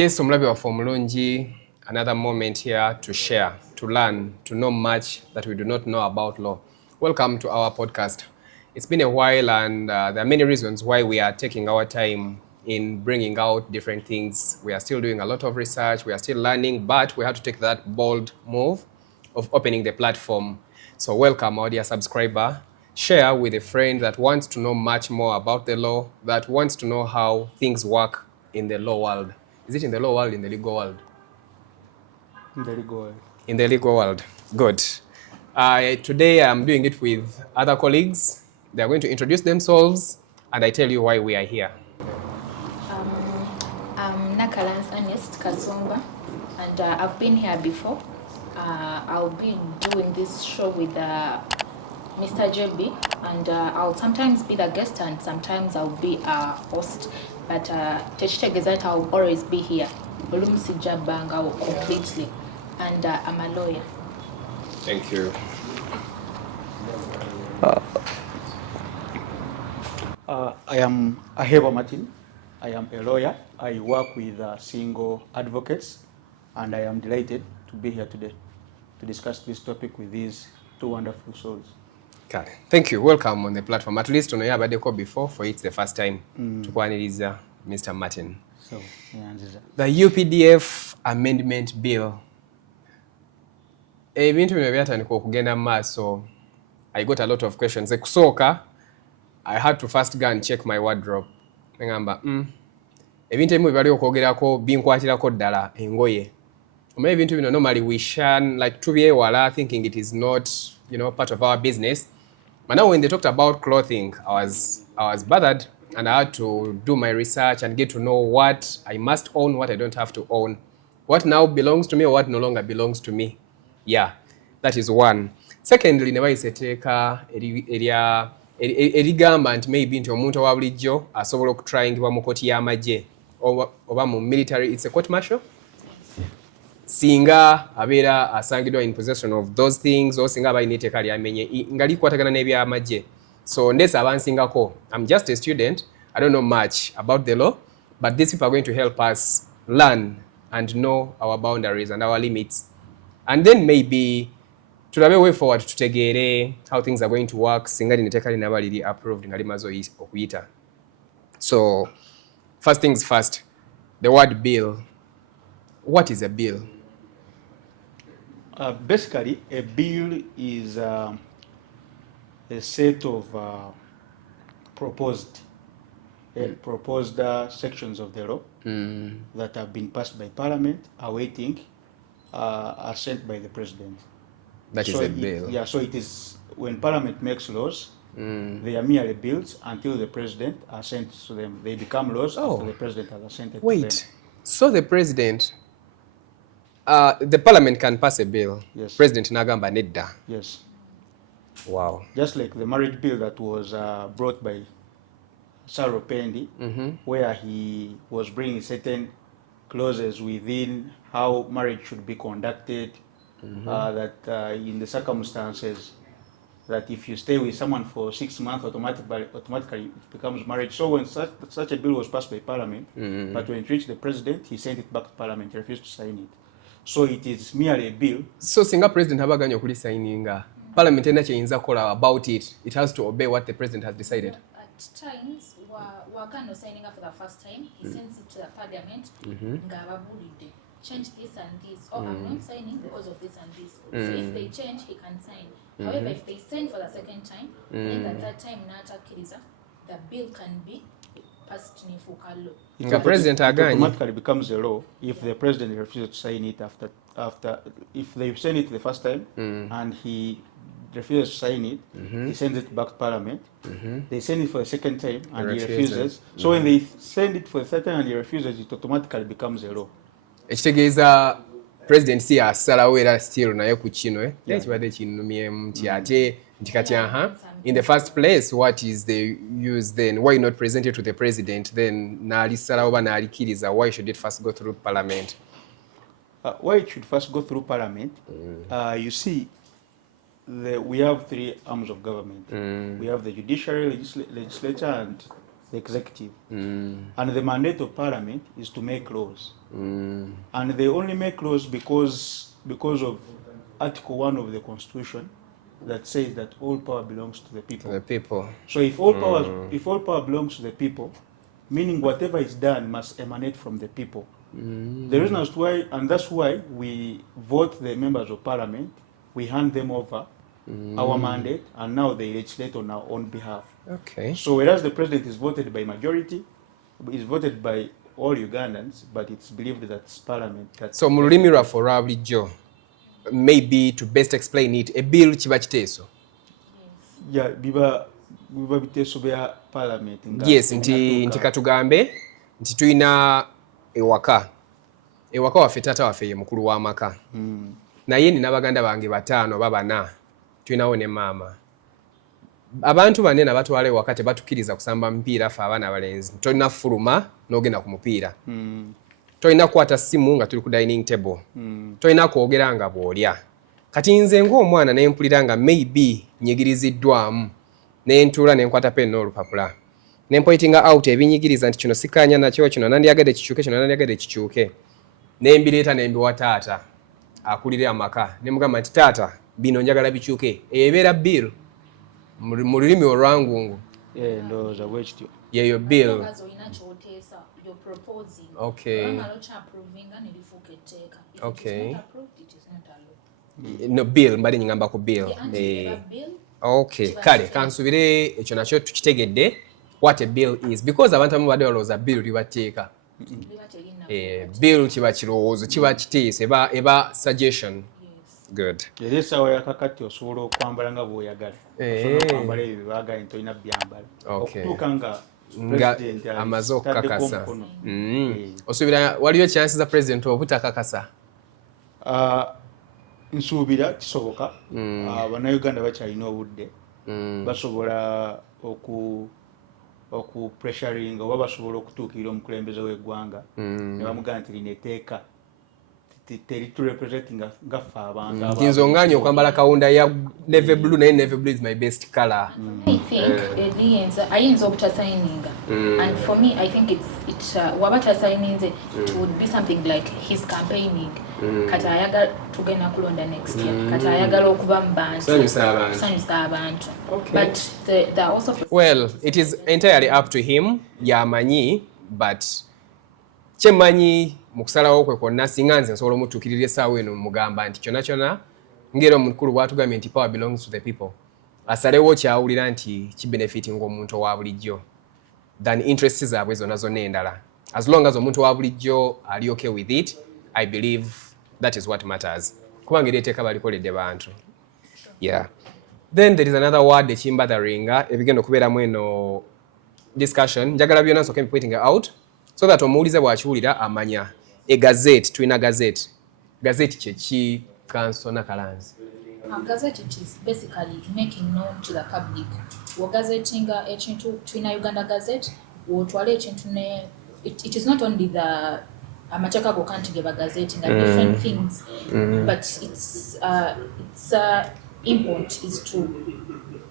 Yes, omulabi waffe omulungi, another moment here to share, to learn, to know much that we do not know about law. Welcome to our podcast. It's been a while and there are many reasons why we are taking our time in bringing out different things. We are still doing a lot of research, we are still learning, but we had to take that bold move of opening the platform. So welcome, our dear subscriber. Share with a friend that wants to know much more about the law, that wants to know how things work in the law world. Is it in the law world, in the legal world? In the legal world. In the legal world. Good. Today I'm doing it with other colleagues. They are going to introduce themselves and I tell you why we are here. I'm Nakalans Ernest Kasumba and I've been here before. I'll be doing this show with Mr. JB and I'll sometimes be the guest and sometimes I'll be a host. But Techtegezat, I'll always be here. Olumsi Jabanga completely. And I'm a lawyer. Thank you. I am Aheba Martin. I am a lawyer. I work with single advocates and I am delighted to be here today to discuss this topic with these two wonderful souls. Okay. Thank you. Welcome on the platform. At least on your call before, for it's the first time to Kwaniriza Mr. Martin. So, yeah, the UPDF amendment bill. Ebintu bino byatandika okugenda mu maaso. I got a lot of questions. Ekusooka, I had to first go and check my wardrobe. Ngamba, ebintu ebimu bali okwogerako binkwatirako ddala engoye. Omanye ebintu bino normally we shun like tubyewala thinking it is not, part of our business. But now when they talked about clothing, I was bothered and I had to do my research and get to know what I must own, what I don't have to own, what now belongs to me or what no longer belongs to me. Yeah, that is one. Secondly, ne bayiseteeka erigamba nti maybe nti omuntu owa bulijjo asobola okutryingibwa mu kkooti y'amagye oba mu military, it's a court martial. Singa abeera asangiddwa in possession of those things or singa abalina etteeka lyamenye nga likwatagana n'ebyamagye. So ndesa abansingako, I'm just a student, I don't know much about the law, but these people are going to help us learn and know our boundaries and our limits. And then maybe tulabe way forward tutegeere how things are going to work singa lineteka linaba liri approved nga limaze okuyita. So first things first, the word bill. What is a bill? Basically, a bill is a set of proposed sections of the law that have been passed by Parliament, awaiting assent by the President. That is a bill. Yeah, so it is when Parliament makes laws, they are merely bills until the President assents to them. They become laws after the President has assented to them. Wait, so the President, the Parliament can pass a bill. Yes. President nagamba nedda. Yes. Wow. Just like the marriage bill that was brought by Sir Pendi, where he was bringing certain clauses within how marriage should be conducted, that in the circumstances that if you stay with someone for 6 months, automatically it becomes marriage. So when such a bill was passed by Parliament, but when it reached the President, he sent it back to Parliament, he refused to sign it. So it is merely a bill. So singa President abaganya okulisigninga, Parliament ena kyeyinza kukola about it, it has to obey what the President has decided. At times, Wakano signing up for the first time, he sends it to the Parliament, ngababulide, change this and this, or I'm not signing because of this and this. So if they change, he can sign. However, if they send for the second time, then at that time, the bill can be passed to Nifukalo. The President aganye. Automatically becomes a law if the President refuses to sign it after if they send it the first time and he refuses to sign it, he sends it back to Parliament. They send it for the second time and he refuses. So when they send it for the third time and he refuses, it automatically becomes a law. Ekitegeeza President si asalawo era still naye ku kino ekibadde kinnumyemu nti ate nti kati in the first place what is the use then, why not present it to the President then n'alisalawo oba n'alikiriza, why should it first go through Parliament? Why it should first go through Parliament, you see, we have three arms of government. We have the judiciary, legislature, and the executive. And the mandate of parliament is to make laws. And they only make laws because of Article 1 of the Constitution that says that all power belongs to the people. The people. So if all power belongs to the people, meaning whatever is done must emanate from the people. The reason as to why, and that's why we vote the members of parliament, we hand them over our mandate, and now they legislate on our own behalf. Okay. So whereas the president is voted by majority, is voted by all Ugandans, but it's believed that it's parliament. So mu lulimi lwaffe olwa bulijjo, maybe to best explain it, a bill kiba kiteeso. Yeah, biba biteeso bya parliament. Yes, nti katugambe nti tulina ewaka waffe taata waffe ye mukulu w'amaka. Naye nina baganda bange 5 oba 4, tulinawo ne maama. Abantu banne nabatwala ewaka tebatukiriza kusamba mpiira ffe abaana abalenzi. Tolina fuluma n'ogenda ku mupiira. Tolina kukwata simu nga tuli ku dining table. Tolina kwogera nga bw'olya. Kati nze ng'omwana ne mpulira nga maybe nyigiriziddwamu ne ntuula ne nkwata pen n'olupapula. Ne mpointinga out ebinyigiriza nti kino sikkaanya nakyo, kino nandyagadde kikyuke, kino nandyagadde kikyuke. Ne mbireeta ne mbiwa taata akulira amaka. Ne mugamba nti taata bino njagala bikyuke. Ebeera bill mu lulimi olwangungu. Ndowooza bwe kityo. Yeyo bill. Okay. Okay. No bill, mbali nyingamba ku bill. Okay, kale kansubire ekyo nakyo tukitegedde what a bill is, because abantu abamu badde balowooza bill libateeka. Bill kiba kirowoozo, kiba kiteeso, eba suggestion. Good. Era essaawa yakakati osobola okwambala nga bw'oyagala. Osobola okwambala ebyo byebaagala nti olina byambala. Okutuuka nga president amaze okukakasa. Osuubira waliyo chances za president obutakakasa? Nsuubira kisoboka. Bannayuganda bakyalina obudde. Basobola okupressuringa oba basobola okutuukirira omukulembeze w'eggwanga ne bamugamba nti lino etteeka teriturepresentinga ngaffe abantu. Nzo nganya okwambala kawunda ya navy blue, naye navy blue is my best color. I think ayinza obutasayininga, and for me I think it's wabatasayininze it would be something like his campaigning. Kati ayagala tugenda kulonda next year, kati ayagala okuba mu bantu kusanyusa abantu. But there are also, well, it is entirely up to him yamanyi, but kyemanyi mukusalawo kwe kwonna singa nze nsobola omutuukirira essaawa eno mugamba nti kyonna kyonna ng'era omukulu bw'atugambye nti power belongs to the people, asalewo kyawulira nti kibenefitinga omuntu owa bulijjo than interests zaabwe zonna endala. As long as omuntu owa bulijjo ali okay with it, I believe that is what matters. Kubanga era etteeka balikoledde bantu. Yeah. Then there is another word ekimbatharinga ebigenda okubeeramu eno discussion. Njagala byonna nsooke mbipointing out so that omuwulize bw'akiwulira amanya. Gazette, tulina gazette. Gazette kyeki Kansona Kalanzi? Gazette is basically making known to the public. Gazettinga ekintu tulina Uganda Gazette, wotwala ekintu ne it is not only the amateeka gokka nti ge bagazettinga different things, but its import is to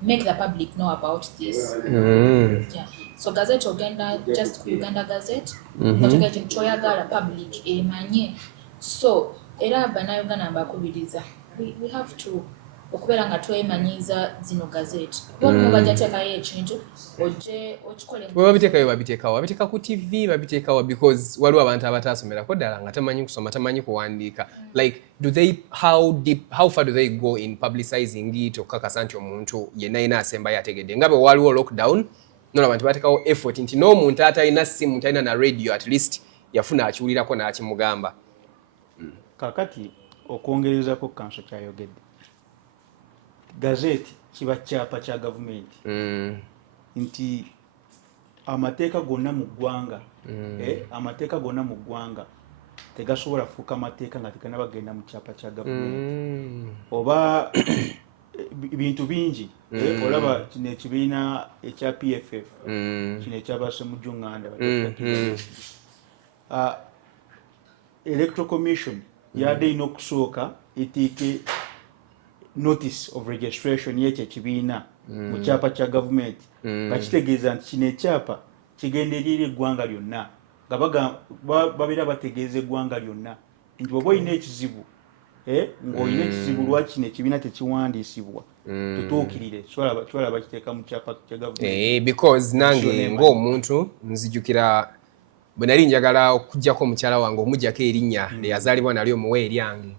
make the public know about this. Yeah. So Gazette ogenda just ku Uganda Gazette, otega ekintu kyoyagala public emanye. So era bannayuganda mbakubiriza, we have to okubeera nga twemanyiiza zino gazette. Bonna bajateekayo ekintu ojje okikole. Babiteeka ku TV, babiteekawo because waliwo abantu abataasomerako ddala nga tamanyi kusoma, tamanyi kuwandiika. Like, how far do they go in publicizing it okukakasa nti omuntu yenna yina asembayo ategedde? Nga bwe waliwo lockdown, nolaba nti bateekawo effort nti n'omuntu atalina simu, talina na radio, at least yafuna akiwulirako n'akimugamba. Kakati okwongerezako kanso kyayogedde. Gazette kiba kyapa kya gavumenti. Nti amateeka gonna mu ggwanga, amateeka gonna mu ggwanga tegasobola kufuuka amateeka nga teganabagenda mu kyapa kya gavumenti. Oba bintu bingi. Olaba kino ekibiina ekya PFF, kino ekyabase mu Junganda. Electoral Commission yadde ina okusooka etiike notice of registration y'ekyo ekibiina mu kyapa kya gavumenti, bakitegeeza nti kino ekyapa kigenda eri eggwanga lyonna nga babeera bategeeza eggwanga lyonna nti bw'oba olina ekizibu ng'olina ekizibu lwaki kino ekibiina tekiwandiisibwa tutuukirire twala bakiteeka mu kyapa kya gavumenti. Because nange ng'omuntu nzijukira bwe nali njagala okuggyako omukyala wange omuggyako erinnya lyeyazaalibwa nalyo muwe eryange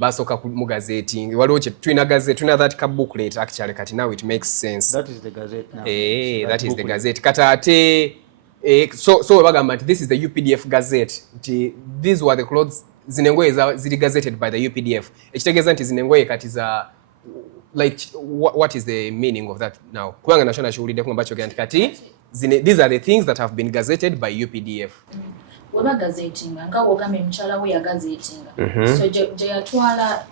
basooka mu gazeeti waliwo tulina gazette tulina that ka booklet actually kati now it makes sense. That is the gazette now. That is the gazette. Kati ate so bagamba nti this is the UPDF gazette nti these were the clothes zino engoye ziri gazetted by the UPDF ekitegeeza nti zino engoye kati za like what is the meaning of that now kubanga nasho nakiwuliddeko ambacho gandi kati these are the things that have been gazetted by UPDF. Weba gazettinga nga wogambye mukyala we yagazettinga so gye yatwala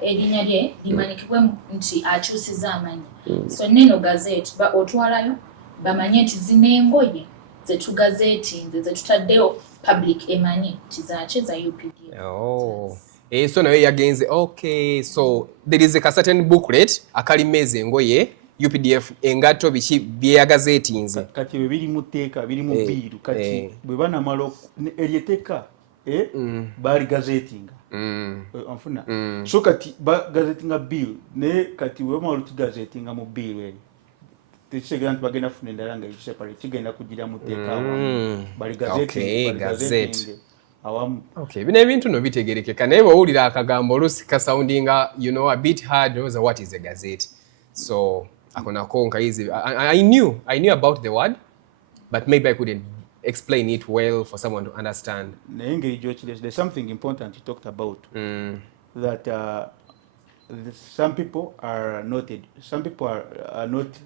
erinnya lye limanikibwe nti akyusiza amanyi so neno gazette otwalayo bamanye nti zino engoye zetugazetinze zetutaddeyo public emanyi nti zaki za UPDF. So nawe yagenze okay so there is a certain booklet akalimeze engoye UPDF engato biki byeyagazetinze kati bwe biri mu tteeka biri mu biiru kati bwe banamala eryetteeka baali gazetinga anfuna so kati gazetinga biiru naye kati bwe bamala okigazetinga mu biiru eyo tekitegeeza nti bagenda kufuna endala nga ekiseparate kigenda kugira mu tteeka awamu bali gazetinge awamu. Bino ebintu no bitegerekeka naye bw'owulira akagambo oluusi kasoundinga a bit hard knows what is a gazette so akonako nkaizi I knew about the word but maybe I couldn't explain it well for someone to understand. Naye ngeri gy'okirese there's something important you talked about that some people are not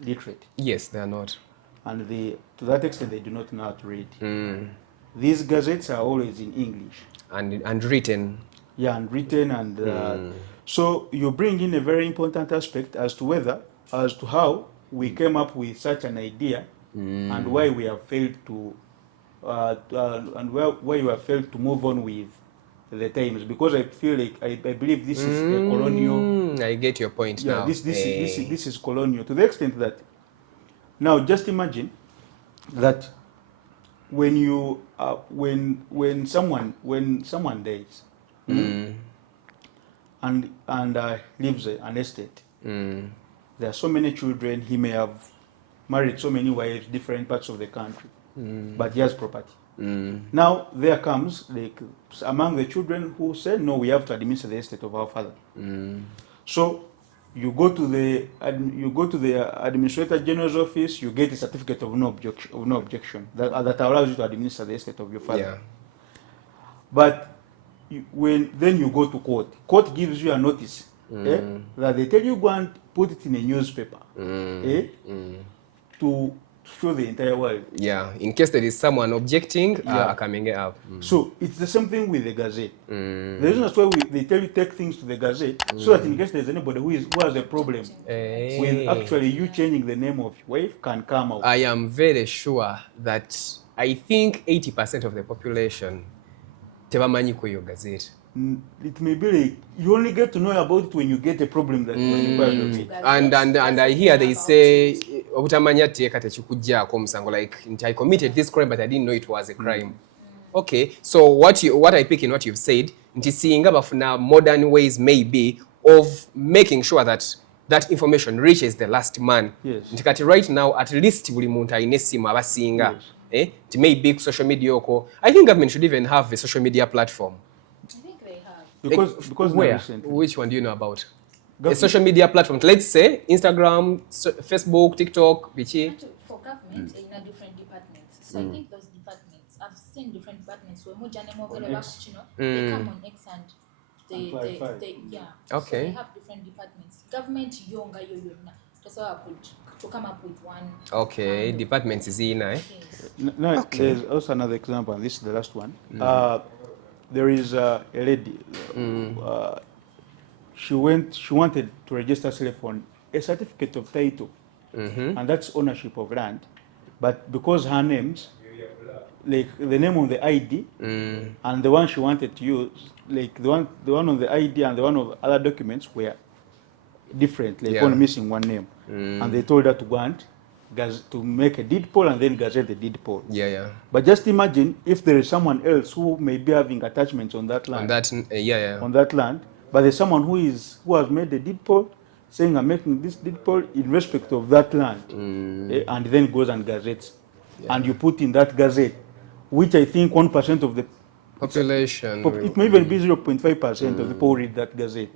literate. Yes, they are not. And to that extent they do not know how to read. These gazettes are always in English. And written. Yeah, and written and so you bring in a very important aspect as to how we came up with such an idea and why we have failed to why you have failed to move on with the times, because I feel like I believe this is a colonial. I get your point now. This is colonial to the extent that now just imagine that when you when someone dies and leaves an estate, there are so many children. He may have married so many wives, different parts of the country, but he has property. Now there comes among the children who said, no, we have to administer the estate of our father. So you go to the administrator general's office, you get a certificate of no objection that allows you to administer the estate of your father. Yeah. But then you go to court. Court gives you a notice that they tell you go and put it in a newspaper to show the entire world. Yeah, in case there is someone objecting, coming up. So it's the same thing with the gazette. The reason that's why they tell you take things to the gazette, so that in case there's anybody who has a problem with actually you changing the name of your wife can come out. I am very sure that I think 80% of the population tebamanyi ko yo gazette. It may be like you only get to know about it when you get a problem that requires it. And I hear they say obutamanya teeka tekikujjaako omusango like I committed this crime but I didn't know it was a crime. Okay, so what I pick in what you've said nti singa bafuna modern ways maybe of making sure that that information reaches the last man. Yes. Nti kati right now at least buli muntu alina essimu abasinga. Yes. To make big social media oko. I think government should even have a social media platform. I think they have. Because where? Which one do you know about? A social media platform. Let's say Instagram, Facebook, TikTok, bichi. For government, in a different departments. So I think those departments, I've seen different departments where they come on X and they Okay. So they have different departments. Government yonga yoyona. That's why I could to come up with one. Okay, departments is in, Yes. No, okay. There's also another example, and this is the last one. There is a lady. She wanted to register herself on a certificate of title, and that's ownership of land. But because her names, like the name on the ID and the one she wanted to use, like the one on the ID and the one of other documents were different, like only missing one name. And they told her to go and to make a deed poll and then gazette the deed poll. Yeah. But just imagine if there is someone else who may be having attachments on that land. On that, On that land, but there's someone who has made the deed poll, saying I'm making this deed poll in respect of that land, and then goes and gazettes, and you put in that gazette, which I think 1% of the population. It may even be 0.5% of the people who read that gazette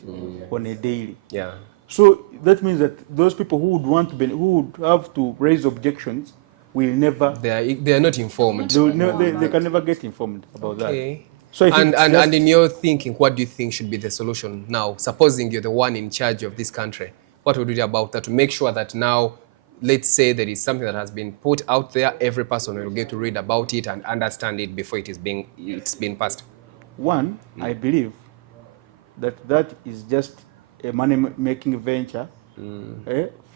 on a daily. Yeah. So that means that those people who would have to raise objections will never. They are not informed. They can never get informed about that. So I think and in your thinking, what do you think should be the solution now? Supposing you're the one in charge of this country, what would you do about that to make sure that now, let's say there is something that has been put out there, every person will get to read about it and understand it before it's being passed? One, I believe that is just a money-making venture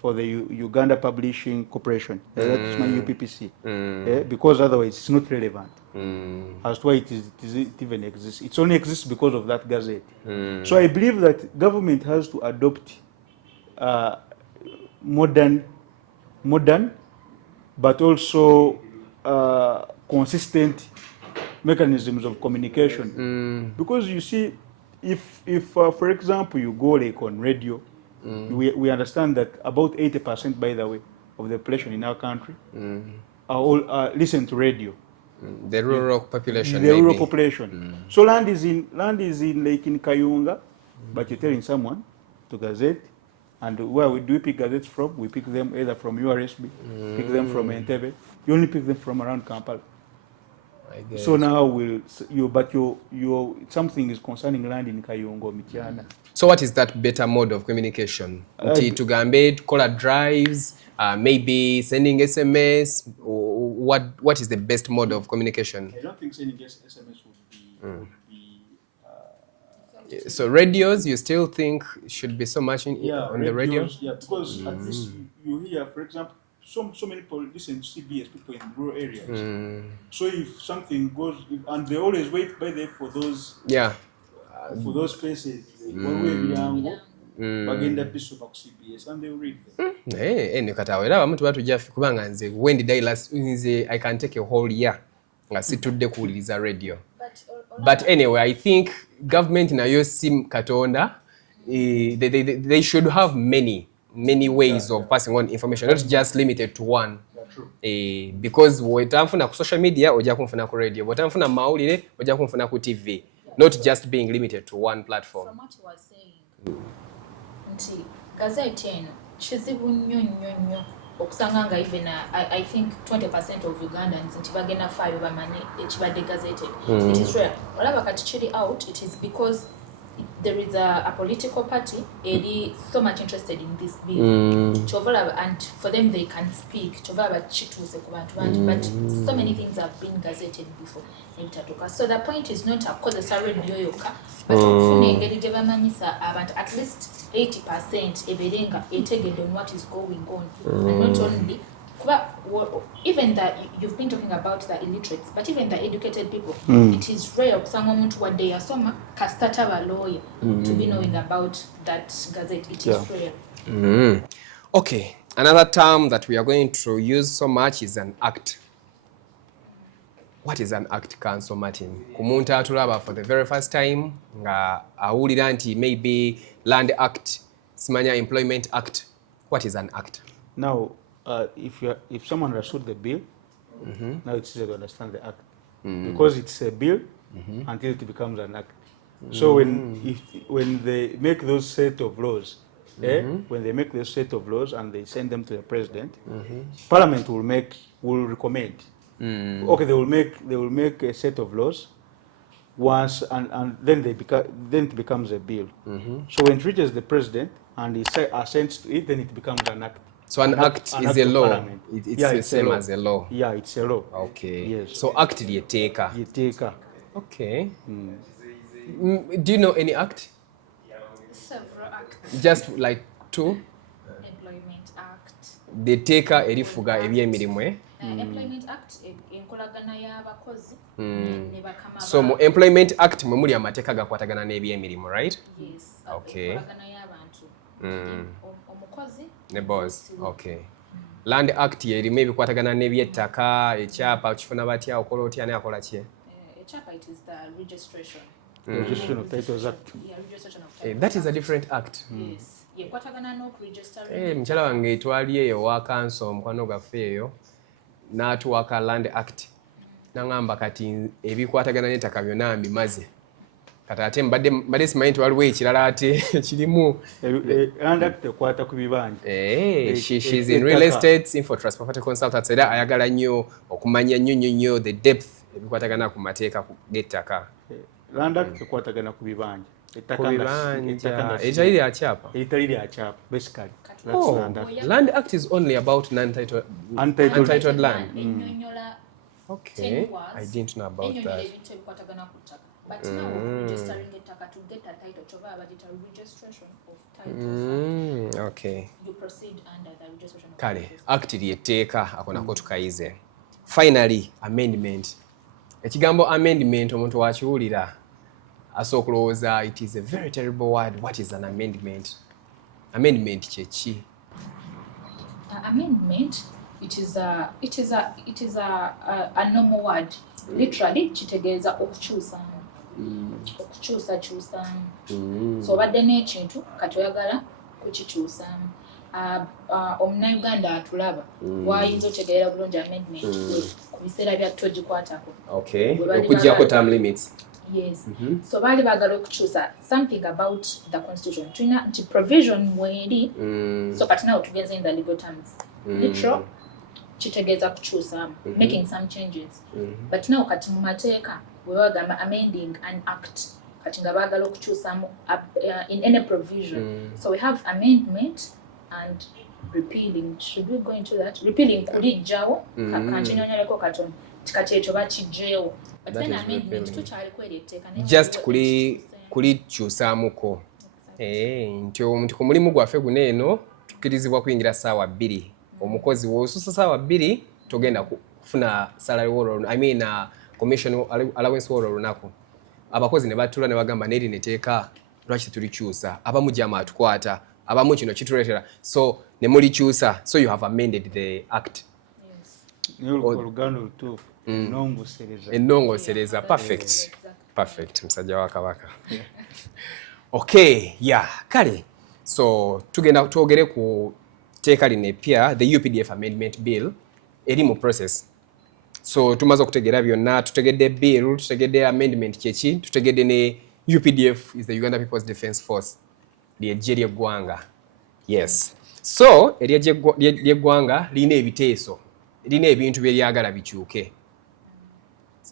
for the Uganda Publishing Corporation. That is my UPPC. Because otherwise it's not relevant as to why it even exists. It only exists because of that gazette. So I believe that government has to adopt modern, but also consistent mechanisms of communication. Because you see, if for example you go like on radio, we understand that about 80%, by the way, of the population in our country are all listen to radio. The rural population. The rural population. So land is in like in Kayunga, but you're telling someone to gazette, and where we pick gazettes from? We pick them either from URSB, pick them from Entebbe. You only pick them from around Kampala. So now your something is concerning land in Kayunga, Mityana. So what is that better mode of communication? To call drives, maybe sending SMS. What is the best mode of communication? I don't think sending SMS would be. So radios, you still think should be so much on the radio? Yeah, because at least you hear, for example, so many people listen to CBS, people in rural areas. So if something goes, and they always wait by there for those. For those places, bagenda bisoba ku CBS and they read them. Katawera abamu tuba tujjaffe kubanga nze when did I last I can take a whole year nga situdde kuwuliriza radio. But anyway, I think government nayo si Katonda, they should have many ways of passing on information, not just limited to one. Because wetanfuna ku social media ojja kunfuna ku radio, wetanfuna mawulire ojja kunfuna ku TV. Not just being limited to one platform. From what you were saying, nti gazette eno kizibu nnyo okusanga even I think 20% of Ugandans nti bagenda faayo bamanyi ekibadde gazetted. It is rare. Olaba kati kiri out, it is because there is a political party so much interested in this bill. And for them they can speak. But so many things have been gazetted before. So the point is not because the salary yoyoka, but at least 80% eberenga etegede on what is going on. And not only even that you've been talking about the illiterates, but even the educated people, it is rare omuntu wadde yasoma kasitata ba lawyer to be knowing about that gazette. It is rare. Okay, another term that we are going to use so much is an act. What is an act, Council Martin? Kumuntu atulaba for the very first time nga awulira nti maybe Land Act, Simanya Employment Act. What is an act? Now, if someone understood the bill, now it's easier to understand the act, because it's a bill until it becomes an act. So when they make those set of laws, when they make those set of laws and they send them to the president, Parliament will recommend. Okay, they will make a set of laws once, and then it becomes a bill. So when it reaches the president and he assents to it, then it becomes an act. So an act is a law. It's the same as a law. Yeah, it's a law. Okay. Yes. So act yeteka. Okay. Do you know any act? Several acts. Just like two? Employment Act. The teka erifuga ebyemirimu. Employment Act enkolagana y'abakozi. So mu Employment Act mwe muli amateeka gakwatagana n'ebyemirimu, right? Yes. Okay. Enkolagana y'abantu. Omukozi ne boss. Okay. Land Act erimu ebikwatagana n'ebyettaka ekyapa okifuna batya okola otya ne akola ki? Ekyapa it is the registration. Registration of Titles Act. Yeah, registration of titles. That is a different act. Yes. Yekwatagana n'okuregister. Mukyala wange etwali eyo wa council omukwano gaffe eyo n'atuwaka Land Act. Nangamba kati ebikwatagana n'ettaka byonna mbimaze. Kati ate mbadde simanyi nti waliwo ekirala ate kirimu. Land Act ekwata ku bibanja. She's in real estate, info trust, property consultants. Era ayagala nnyo okumanya nnyo the depth ebikwatagana ku mateeka g'ettaka. Land Act ekwatagana ku bibanja. Etali lya kyapa. Etali lya kyapa, basically. Land Act is only about untitled land. Okay, I didn't know about that. But now registering ettaka to get a title to have a registration of titles. Okay. You proceed under the registration of Kale, act lyeteeka akonako tukayize. Finally, amendment. Ekigambo amendment omuntu wakiwulira asooka okulowooza it is a very terrible word. What is an amendment? Amendment kye ki? Amendment, it is a normal word. Literally kitegeeza okukyusa. Okukyusa. So badde n'ekintu kati oyagala kukikyusamu. Omunnayuganda atulaba wayinza otegeera bulungi amendment ku biseera bya togikwatako. Okay, okuggyako term limits. Yes. So baali baagala okukyusa something about the constitution. Tulina nti provision mweri. So kati nawe tugenze in the legal terms. Literal kitegeeza kukyusamu, making some changes. But now kati mu mateeka we bagamba amending an act. Kati nga baagala okukyusamu in any provision. So we have amendment and repealing. Should we go into that? Repealing kulijjawo kankinyonyoleko katono kati ekyo bakijjeewo. But then amendment tukyali kweri etteeka just kulikyusaamuko. Nti ku mulimu gwaffe guno eno tukkirizibwa kuyingira ssaawa 2. Omukozi w'osusa ssaawa 2 togenda kufuna salary wall, I mean commission allowance wall olunaku. Abakozi ne batula ne bagamba neri neteeka lwaki tulikyusa, abamu jama atukwata, abamu kino kituleetera, so ne mulikyusa, so you have amended the act. Oluganda olutuufu ennongosereza. Perfect musajja wa Kabaka. Okay, yeah, kale so tugenda twogere ku teeka lino eppya, the UPDF amendment bill eri mu process. So tumaze okutegeera byonna, tutegedde bill, tutegedde amendment kyeki, tutegedde ne UPDF is the Uganda People's Defence Force, ly'eggye ly'eggwanga. Yes. So ery'eggye ly'eggwanga lirina ebiteeso, lirina ebintu bye lyagala bikyuke.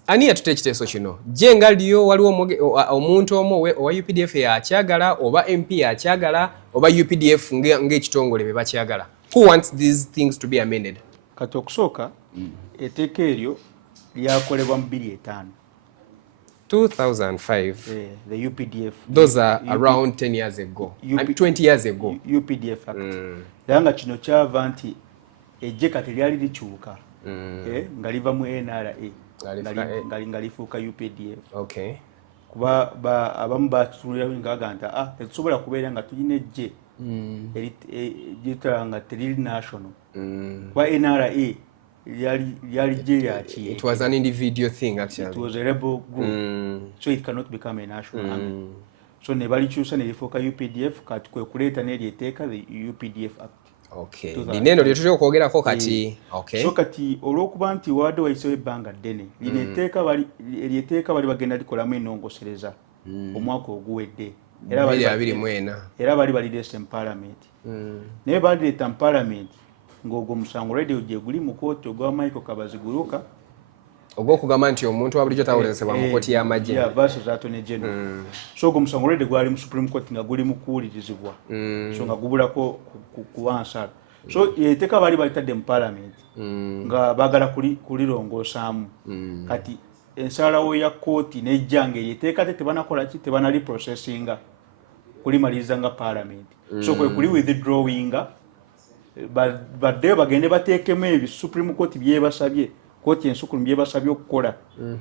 Ani yatutte ekiteeso kino? Gye nga lyo waliwo omuntu omu owa UPDF yakyagala, oba MP yakyagala, oba UPDF ng'ekitongole be bakyagala? Who wants these things to be amended? Kati okusooka etteeka eryo lyakolebwa mu 2005. 2005. The UPDF. Those are around 10 years ago. 20 years ago. UPDF Act. Era nga kino kyava nti ejje kati lyali likyuka. Nga liva mu NRA. Nga lifuuka UPDF. Okay. Kuba abamu batuulira nga nti tetusobola kubeera nga tulina ejje eryitala nga teriri national. Kuba NRA lyali jje lyaki. It was an individual thing actually. It was a rebel group. So it cannot become a national army. So ne balikyusa ne lifuuka UPDF kati kwe kuleeta n'eryeteeka the UPDF Act. Okay. Lineno lye tutyo okwogerako kati. Okay. So kati olw'okuba nti wadde wayisewo ebbanga ddene eryeteeka bali bagenda likolamu ennongosereza omwaka oguwedde. Era bali balireese mu parliament. Naye balireeta mu parliament ng'ogwo musango radio gye guli mu kooti ogwa Michael Kabaziguruka ogw'okugamba nti omuntu wa bulijjo tawulizibwa mu kooti y'amagye. Versus Attorney General. So ogwo musango radio gwali mu Supreme Court nga guli mu kuwulirizibwa. So nga gubulako ku ansala. So etteeka bali balitadde mu parliament nga baagala kulirongosaamu. Kati ensalawo ya kooti n'ejja ng'eryeteeka tebanakola ki, tebanali processinga kulimaliriza nga parliament. So kwe kuli withdrawinga baddeyo bagende bateekemu ebyo Supreme Court byebasabye, kooti ensukulumu byebasabye okukola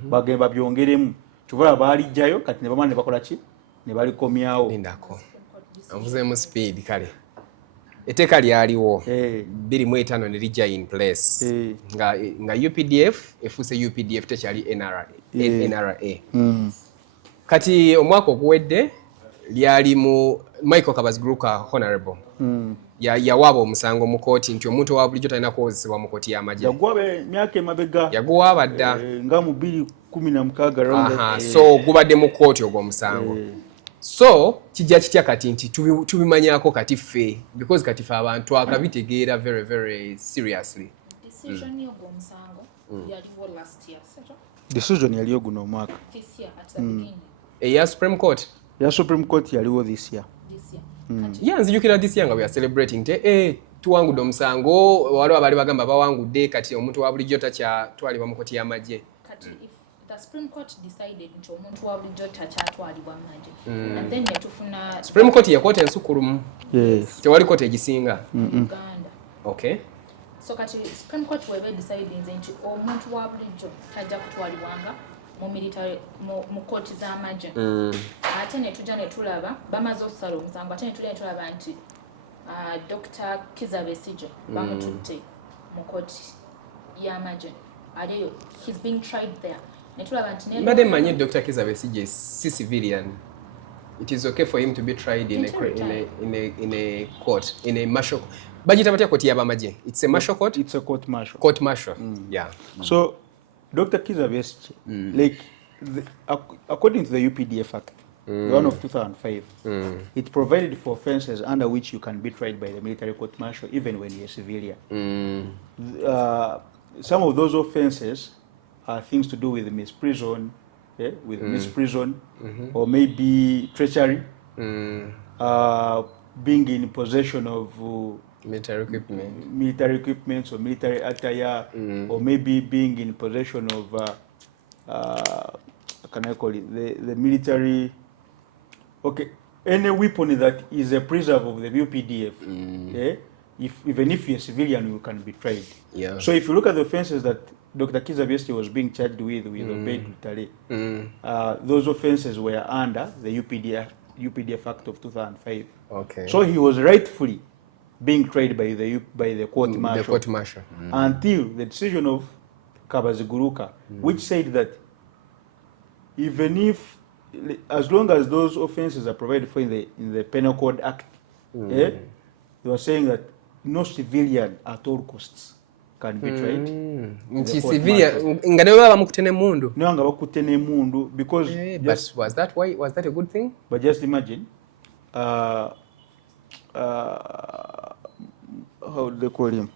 bagende babyongeremu. Kyova baalijjayo kati ne bamala ne bakola ki, ne balikomyawo. Lindako. Nvuzeemu speed kale. Etteeka lyaliwo 25 ne lijja in place nga UPDF efuuse UPDF tekyali NRA. Kati omwaka oguwedde lyali mu Michael Kabaziguruka Honorable yawaaba omusango mu kooti nti omuntu owa bulijjo talina kuwozesebwa mu kooti y'amagye. Yaguwaaba emyaka emabega. Yaguwaaba dda. Nga mu 2016 round. So gubadde mu kooti ogwo omusango. So kijja kitya kati nti tubimanyako kati ffe because kati ffe abantu akabitegeera very very seriously. Decision y'ogwo omusango yaliwo last year. Decision yaliyo guno omwaka. This year at the beginning. Eya Supreme Court. Ya Supreme Court yaliwo this year. Yeah, nzijukira this year nga we are celebrating tuwangudde omusango waliwo abaali bagamba bawangudde kati omuntu wa bulijjo takyatwalibwa mu kooti y'amagye. Kati if the Supreme Court decided nti omuntu wa bulijjo takyatwalibwa amagye and then netufuna Supreme Court ye kooti ensukulumu. Yes. Tewali kooti egisinga. Uganda. Okay. So kati Supreme Court webe deciding nti omuntu wa bulijjo tajja kutwalibwanga mu military mu kooti z'amagye. Ate ne tujja ne tulaba bamaze okusala omusango ate ne tujja ne tulaba nti Dr. Kizza Besigye bamututte mu kooti y'amagye. Aliyo he's being tried there. Ne tulaba nti ne Mbadde mmanyi Dr. Kizza Besigye si civilian. It is okay for him to be tried in a court, in a martial. Bagita batya kooti y'abamagye. It's a martial court? It's a court martial. Court martial. Yeah. So Dr. Kizza Besigye, like according to the UPDF Act, the one of 2005, it provided for offenses under which you can be tried by the military court martial even when you're a civilian. Some of those offenses are things to do with misprison, or maybe treachery, being in possession of military equipment or military attire, or maybe being in possession of can I call it the military? Okay, any weapon that is a preserve of the UPDF. Even if you're a civilian, you can be tried. Yeah. So if you look at the offenses that Dr. Kizza Besigye was being charged with Obed Lutale, those offenses were under the UPDF Act of 2005. Okay. So he was rightfully being tried by the court martial. The court martial. Until the decision of Kabaziguruka, which said that even if, as long as those offenses are provided for in the Penal Code Act, they were saying that no civilian at all costs can be tried. Nti civilian nga ne baba mukutene mundu. No nga bakutene mundu because but was that a good thing? But just imagine how do they call him?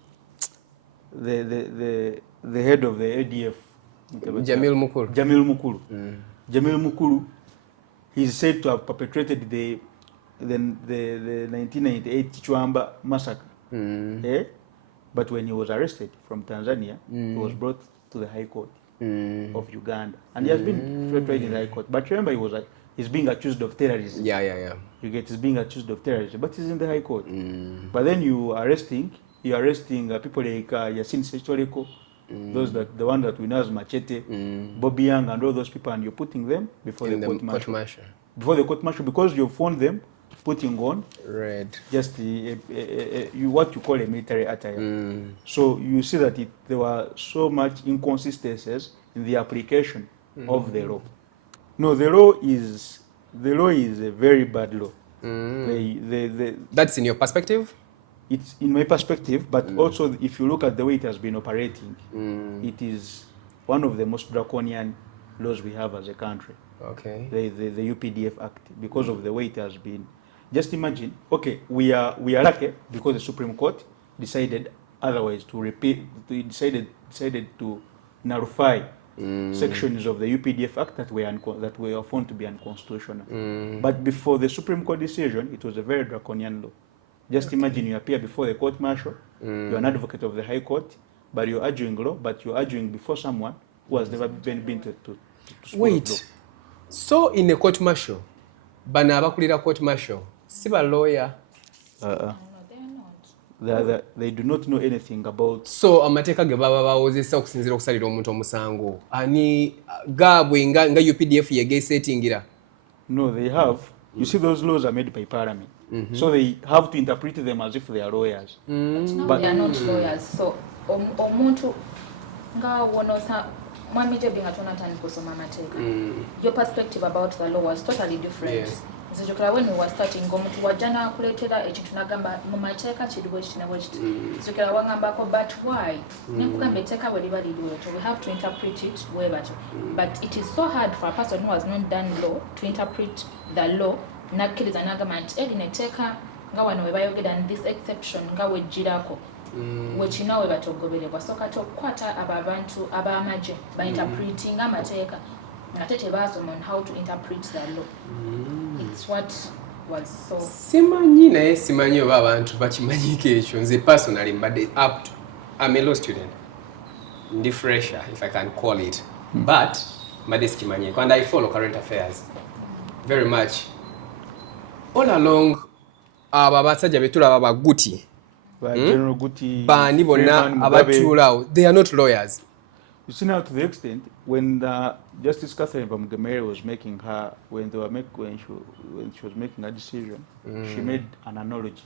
The head of the ADF, Jamil Mukulu. Jamil Mukulu, he's said to have perpetrated the 1998 Chwamba massacre. But when he was arrested from Tanzania, he was brought to the High Court of Uganda, and he has been tried in the High Court. But remember, he's being accused of terrorism. Yeah. He's being accused of terrorism, but he's in the High Court. But then you're arresting people like Yasin Sechoreko, the one that we know as Machete, Bobby Young, and all those people, and you're putting them before the court martial. Before the court martial, because you found them putting on just what you call a military attire. So you see that there were so much inconsistencies in the application of the law. No, the law is a very bad law. That's in your perspective? It's in my perspective, but also if you look at the way it has been operating, it is one of the most draconian laws we have as a country. Okay. The UPDF Act, because of the way it has been. Just imagine, okay, we are lucky because the Supreme Court decided otherwise decided to nullify sections of the UPDF Act that were found to be unconstitutional. But before the Supreme Court decision, it was a very draconian law. Just imagine you appear before the court martial, you're an advocate of the High Court, but you're arguing law, but you're arguing before someone who has never been to school of law. So in a court martial, bana abakulira court martial, si ba lawyer? No, they're not. They do not know anything about. So amateeka ge baba bawozesa okusinziira okusalira omuntu omusango ani gaabwe nga UPDF yegeesettingira? No, they have. You see, those laws are made by Parliament. So they have to interpret them as if they are lawyers. But they are not lawyers. So omuntu nga wonosa mwami Jebi nga tonatani kusoma amateeka. Your perspective about the law was totally different. Yes. Nzijukira when we were starting omuntu wajja n'akuleetera ekintu n'agamba mu mateeka kiriwo kiti nabwe kiti. Nzijukira wangambako but why? Nekugamba etteeka bwe liba liriwo we have to interpret it bwe batyo. But it is so hard for a person who has not done law to interpret the law nakkiriza n'agamba nti eri netteeka nga wano we bayogera this exception nga wejjirako. Wekina we batogobererwa so kati okukwata abo abantu ab'amagye ba-interpreting amateeka ate tebasoma on how to interpret the law. It's what was so simanyi naye simanyi oba abantu bakimanyiko ekyo nze personally mbadde I'm a law student ndi fresher if I can call it but mbadde sikimanyiko and I follow current affairs very much all along abo abasajja betulaba baguti General Guti, bani bonna abatuulawo they are not lawyers. You see now to the extent when Justice Catherine Bamugemere was making her when she was making her decision, she made an analogy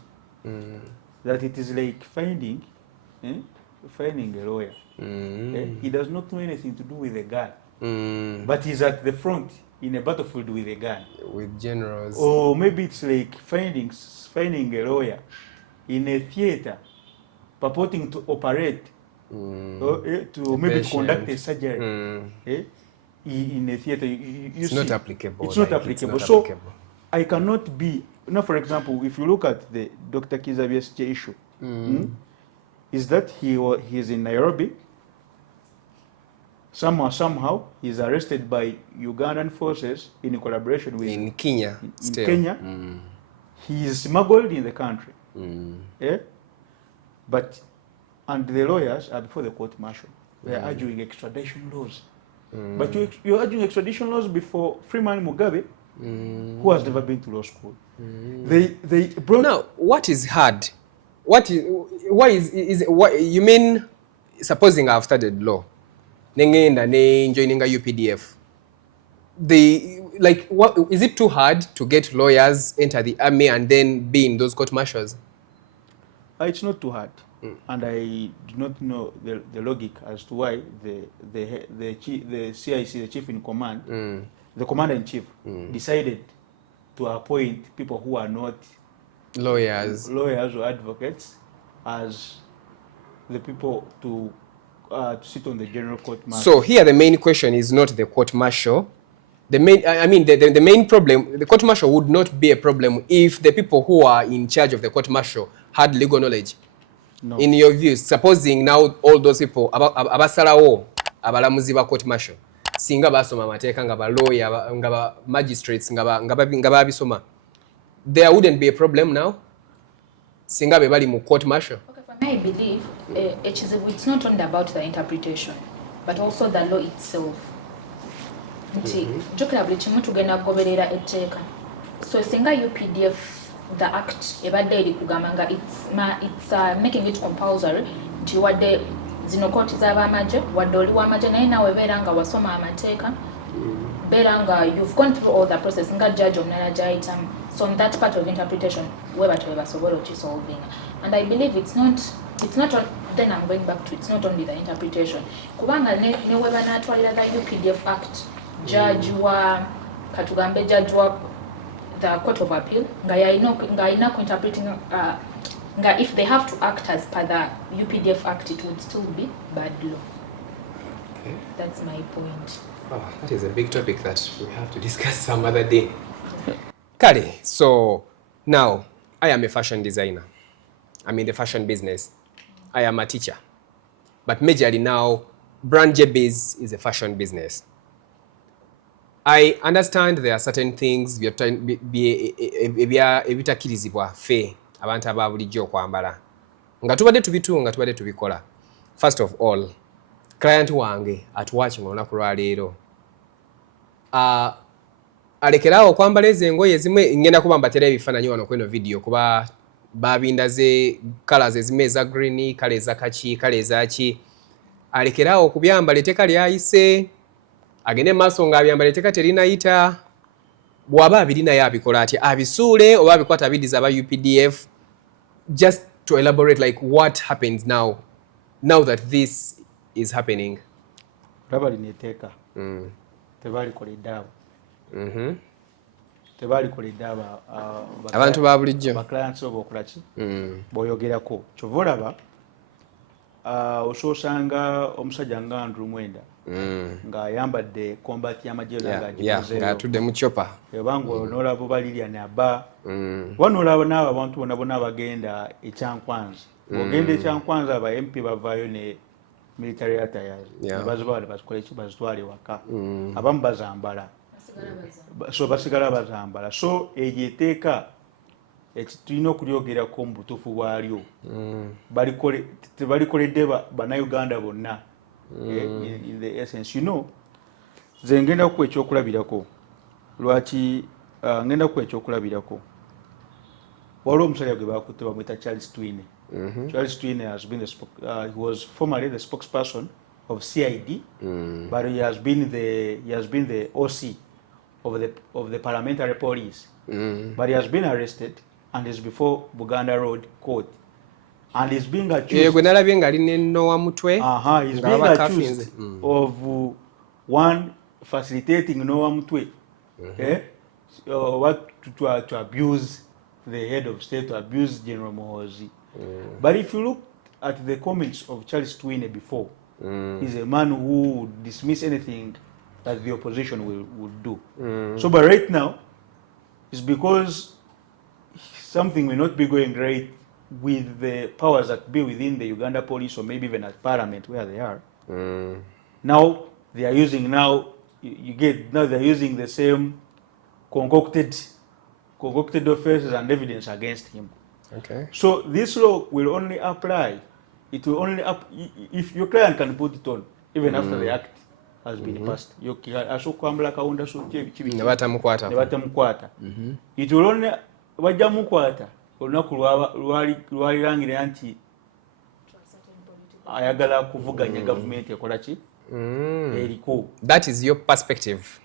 that it is like finding a lawyer. He does not know anything to do with a gun, but he's at the front in a battlefield with a gun. With generals. Or maybe it's like finding a lawyer in a theater purporting to operate to maybe conduct a surgery in a theater. It's not applicable. It's not applicable. So I cannot be, for example, if you look at the Dr. Kizabi's issue, is that he is in Nairobi. Somehow he's arrested by Ugandan forces in collaboration with in Kenya. In Kenya, he is smuggled in the country. But and the lawyers are before the court martial. They are arguing extradition laws. But you're arguing extradition laws before Freeman Mugabe, who has never been to law school. They brought. Now, what is hard? Why is what you mean? Supposing I've studied law, and joining a UPDF. What is it too hard to get lawyers enter the army and then be in those court martials? It's not too hard, and I do not know the logic as to why the CIC, the chief in command, the commander in chief, decided to appoint people who are not lawyers or advocates as the people to sit on the general court martial. So here the main question is not the court martial. The main problem, the court martial would not be a problem if the people who are in charge of the court martial had legal knowledge. No. In your views, supposing now all those people abasalawo abalamuzi ba court martial singa basoma amateeka nga ba lawyer nga ba magistrates nga babisoma, there wouldn't be a problem now singa be bali mu court martial. Okay, for me I believe it's not only about the interpretation but also the law itself. Nti jokera buli kimu tugenda kugoberera etteeka. So singa UPDF the act ebadde eri kugamba nga it's making it compulsory nti wadde zino kooti z'abamagye wadde oli w'amagye naye naawe beera nga wasoma amateeka beera nga you've gone through all the process nga judge omulala gyayitamu. So on that part of interpretation webato webasobola okisolvinga. And I believe it's not then I'm going back to it's not only the interpretation kubanga ne weba n'atwalira the UPDF act judge wa katugambe judge wa the court of appeal nga ina interpreting nga if they have to act as per the UPDF act it would still be bad law. Okay. That's my point. Oh, that is a big topic that we have to discuss some other day. Kale, so now I am a fashion designer. I'm in the fashion business. I am a teacher. But majorly now, Brand JB's is a fashion business. I understand there are certain things ebitakirizibwa fe abantu aba bulijjo okwambala nga tubadde tubitunga tubadde tubikola. First of all, client wange atuwatching olunaku lwa leero alekerawo okwambala ezo engoye ezimu ngenda kuba mbatera ebifaananyi wano kweno video kuba babindaze colors ezimu eza green, kale eza kaki, kale ezaki. Alekerawo okubyambala etteeka lyayise agende maaso ng'abyambala etteeka terinayita bw'aba abirina yabikola ati abisuule oba abikwata abidiza aba UPDF, just to elaborate like what happens now that this is happening. Laba lineteeka tebalikoledde abo tebalikoledde abantu ba bulijjo baclients oba okulaki bw'oyogerako kyova olaba osoosanga omusajja nga Andrew Mwenda ng'ayambadde combat y'amagye ng'atudde mu chopa oba ng'onoolaba oba Lilian Abba oba noolaba n'abo abantu bonna abagenda ekyankwanza bw'ogenda ekyankwanza aba MP bavaayo ne military attires nebazibaale bazikole ki bazitwale waka abamu bazambala so basigala bazambala so egyo eteeka tulina okulyogerako mu butuufu bwalyo tebalikoledde bannayuganda bonna in the essence nze ngenda ku ekyokulabirako lwaki ngenda ku ekyokulabirako waliwo omusajja gwe bakutte bamwita Charles Twine. Charles Twine has been he was formerly the spokesperson of CID, but he has been the OC of the parliamentary police. But he has been arrested and is before Buganda Road Court, and is being accused. He's being accused of one facilitating Noah Mutwe, to abuse the head of state, to abuse General Muhoozi. But if you look at the comments of Charles Twine before, he's a man who would dismiss anything that the opposition would do. So, but right now, it's because something may not be going right with the powers that be within the Uganda police, or maybe even at Parliament where they are. Now they are using they're using the same concocted offenses and evidence against him. Okay. So this law will only apply. It will only if your client can put it on, even after the act has been passed. Asokwambala kaunda so nebatamukwata. It will only bajamukwata olunaku lwalirangire nti ayagala kuvuganya government ekola ki eriko. That is your perspective.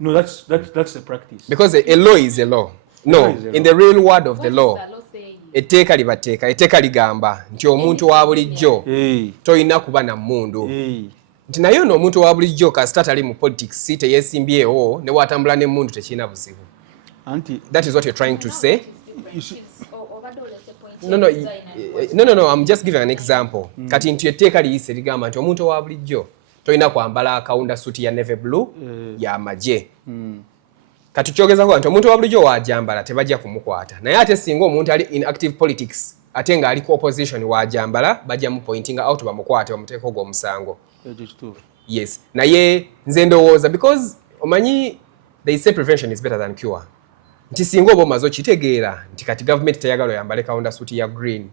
No, that's the practice. Because a law is a law. No, in the real word of the law, etteeka libateeka, etteeka ligamba nti omuntu wa bulijjo toyina kuba na mmundu. Nti naye ono omuntu wa bulijjo kasita atali mu politics teyeesimbyewo ne bw'atambula n'emmundu tekirina buzibu. That is what you're trying to say? No, I'm just giving an example. Kati nti etteeka liyise ligamba nti omuntu wa bulijjo toyina kwambala akawunda suti ya navy blue ya magye. Kati kyogezako nti omuntu wa bulijjo wajambala tebajja kumukwata. Naye ate singa omuntu ali in active politics ate nga ali ku opposition wajambala bajja mu pointing out bamukwate bamuteeko gw'omusango. Yes. Naye nze ndowooza because omanyi they say prevention is better than cure. Nti singa oba omaze okitegeera nti kati government teyagala oyambale kawunda suti ya green.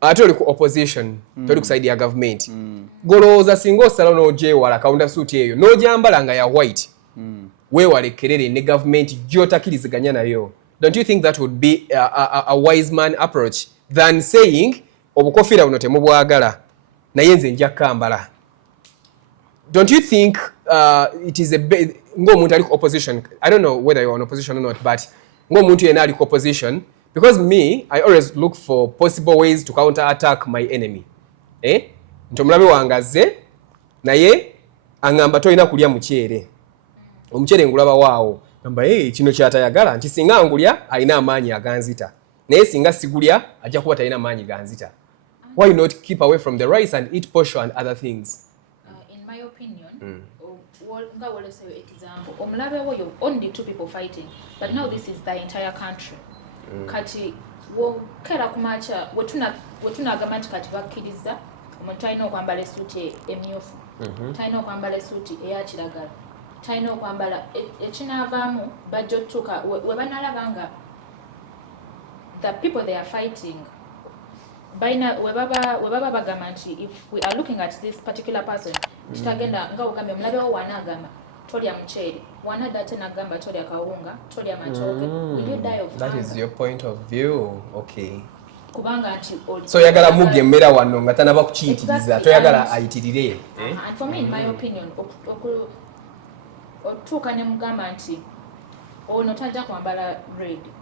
Ate oli ku opposition, toli ku side ya government. Golowooza singa osala n'ogyewala kawunda suti eyo n'ogyambala nga ya white. Weewalekerere ne government gy'otakiriziganya nayo. Don't you think that would be a wise man approach than saying obukofiira buno temubwagala naye nze nja kambala? Don't you think it is ng'omuntu ali ku opposition, I don't know whether you're on opposition or not, but ng'omuntu yena ali ku opposition, because me, I always look for possible ways to counter-attack my enemy. Nti omulabe wange azze naye aŋŋamba toyina kulya muceere. Omuceere ngulaba waawo. Ngamba kino kyatayagala nti singa angulya alina amaanyi aganzita. Naye singa sigulya ajja kuba talina maanyi ganzita. Why not keep away from the rice and eat posho and other things? In my opinion, example, omulabe wo you're only two people fighting, but now this is the entire country. Kati wo kera kumacha wetuna gamati kati bakkiriza omuntu alina okwambala essuuti emyufu, talina okwambala essuuti eya kiragala, talina okwambala ekinaavaamu bajja otuuka we banalaba nga the people they are fighting baina we baba bagamba nti if we are looking at this particular person kitagenda nga ogambye omulabe wo wanagamba tolya muceere wanadda ate nagamba tolya kawunga tolya matooke, will you die of hunger? That is your point of view. Okay. Kubanga nti so yagala muge emmera wano nga tanaba kukiyitiriza toyagala ayitirire. And for me, in my opinion, otuuka ne mugamba nti ono tajja kwambala red